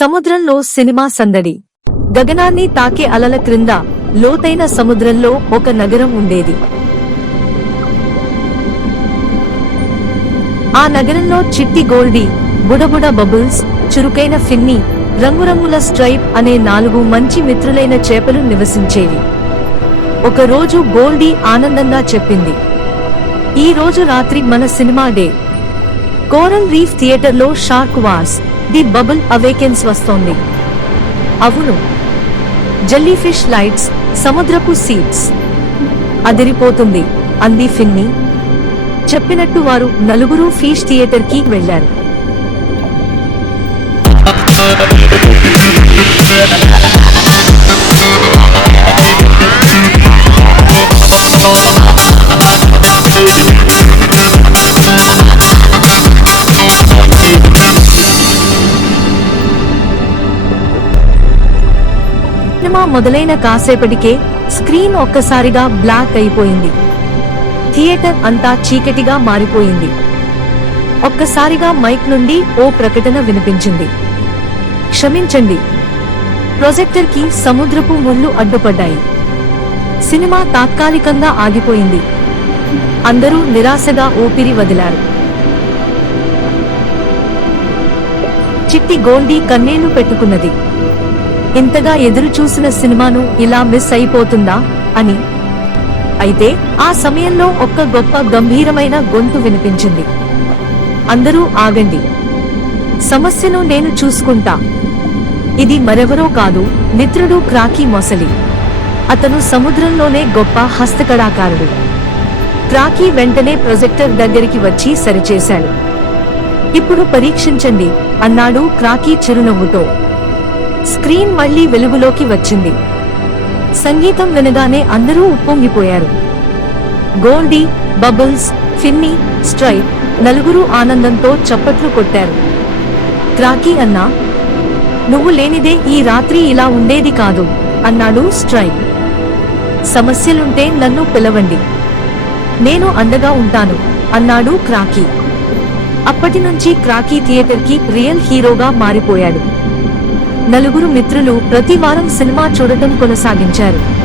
సముద్రంలో సినిమా సందడి. గగనాన్ని తాకే అలల క్రింద లోతైన సముద్రంలో ఒక నగరం ఉండేది. ఆ నగరంలో చిట్టి గోల్డీ బుడబుడ బబుల్స్ చురుకైన ఫిన్ని రంగురంగుల స్ట్రైప్ అనే నాలుగు మంచి మిత్రులైన చేపలు నివసించేవి. ఒక రోజు గోల్డీ ఆనందంగా చెప్పింది. ఈ రోజు రాత్రి మన సినిమా డే. కోరల్ రీఫ్ థియేటర్లో shark wars the bubble awakens వస్తోంది. అవును. జెల్లీ ఫిష్ లైట్స్ సముద్రపు సీట్స్ అదిరిపోతుంది. అంది ఫిన్ని. చెప్పినట్టు వారు నలుగురు ఫీష్ థియేటర్కి వెళ్ళారు సినిమా మొదలైన కాసేపటికే స్క్రీన్ ఒక్కసారిగా బ్లాక్ అయిపోయింది. థియేటర్ అంతా చీకటిగా మారిపోయింది. ఒక్కసారిగా మైక్ నుండి ఓ ప్రకటన వినిపించింది. క్షమించండి. ప్రొజెక్టర్కి సముద్రపు ముళ్ళు అడ్డుపడ్డాయి. సినిమా తాత్కాలికంగా ఆగిపోయింది. అందరూ నిరాశగా ఊపిరి వదిలారు. చిట్టి గోల్డీ కన్నీళ్ళు పెట్టుకున్నది. ఇంతగా ఎదురు చూసిన సినిమాను ఇలా మిస్ అయిపోతుందా? అని. అయితే ఆ సమయంలో ఒక్క గొప్ప గంభీరమైన గొంతు వినిపించింది. అందరూ ఆగండి. సమస్యను నేను చూసుకుంటా. ఇది మరెవరో కాదు మిత్రుడు క్రాకీ మొసలి. అతను సముద్రంలోనే గొప్ప హస్తకళాకారుడు. క్రాకీ వెంటనే ప్రొజెక్టర్ దగ్గరికి వచ్చి సరిచేశాడు. ఇప్పుడు పరీక్షించండి అన్నాడు క్రాకీ చిరునవ్వుతో. స్క్రీన్ మళ్ళీ వెలుగులోకి వచ్చింది. సంగీతం వినగానే అందరూ ఉప్పొంగిపోయారు. గోల్డీ బబుల్స్ ఫిన్నీ స్ట్రైట్ నలుగురు ఆనందంతో చప్పట్లు కొట్టారు. క్రాకీ అన్నా నువ్వు లేనిదే ఈ రాత్రి ఇలా ఉండేది కాదు అన్నాడు స్ట్రైక్ సమస్యలుంటే నన్ను పిలవండి. నేను అండగా ఉంటాను అన్నాడు క్రాకీ. అప్పటి నుంచి క్రాకీ థియేటర్కి రియల్ హీరోగా మారిపోయాడు. నలుగురు మిత్రులు ప్రతి వారం సినిమా చూడటం కొనసాగించారు.